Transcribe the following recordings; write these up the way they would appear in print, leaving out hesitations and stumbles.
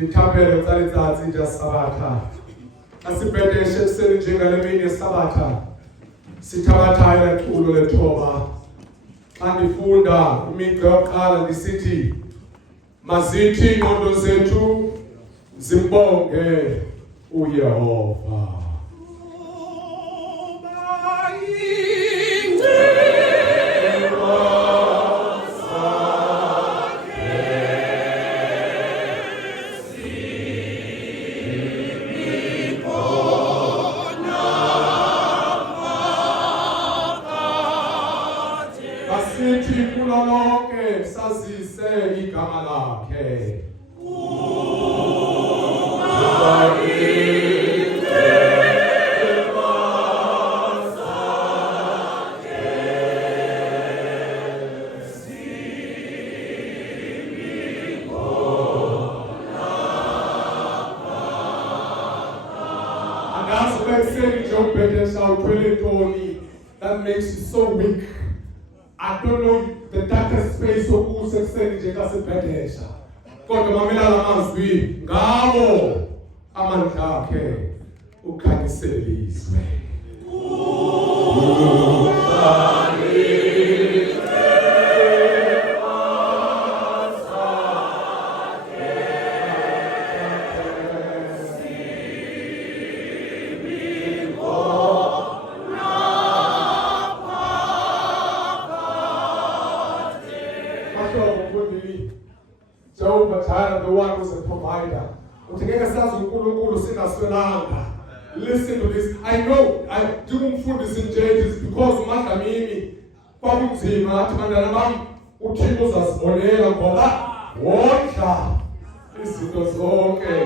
Ngithapele tsale tsatsi nje sabatha. Asibhedeshe kuseni njengale mini yesabatha. Sithabathaya iculo lethoba. Xa ndifunda imigqa yokuqala ndisithi Mazithi iingqondo zethu zimbonge uYehova. Asithi kulo lonke sazise igama lakhe. That makes you so weak. I don't know the darkest space of who succeeded in Kasipedesha. God, Mamela Mazwi, Gabo, Amantake, Ukaniselis way. The one who's a provider. Listen to this. I know I do food is in jails because Mandamini, Pabuzima, Mandanam, Utimos as Bonella, Bola, Water. This was okay.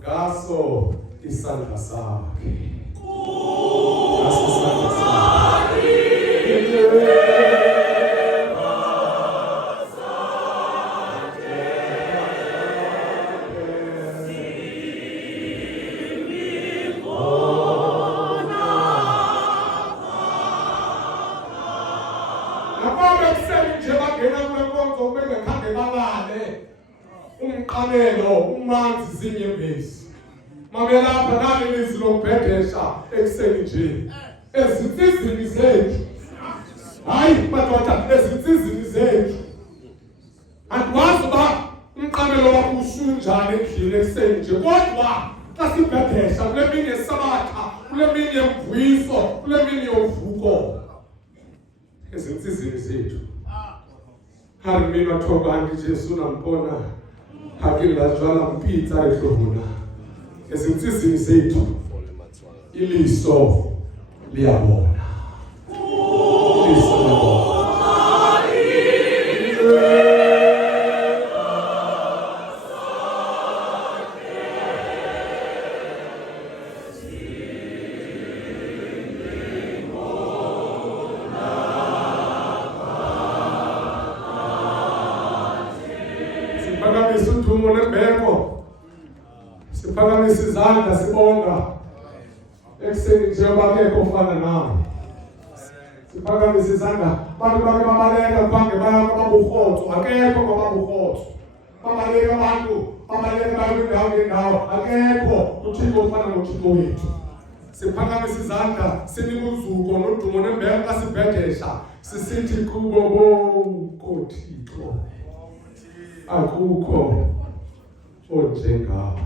Gaso is Santa Saki. Gaso Santa Saki. Umanzi zinyembezi mamelapha nani lizilobhedesha ekuseni nje ezinsizini zethu hayi madoda ezinsizini zethu andikwazi uba umqamelo wakho ushunjani endlini ekuseni nje kodwa xa sibhedesha kule mini yesabatha kule mini yemvuyiso kule mini yovuko ezinsizini zethu harimina thokanti Jesu nampona hakila jwala mpitsa ehlobona ezinsizini zethu iliso liyabona iliso liyabona Siphakamisa izandla sibonga ekuseni njengoba kekho ofana nawe. Siphakamisa izandla bantu bake babaleka bange bayababukhotho akekho bababukhotho. Babaleka abantu babaleka bayindawo ngendawo akekho uThixo ofana noThixo wethu. Siphakamisa izandla sinika uzuko nodumo nembeko kasibhedesha sisithi kubo bonke Thixo akukho onjengawe.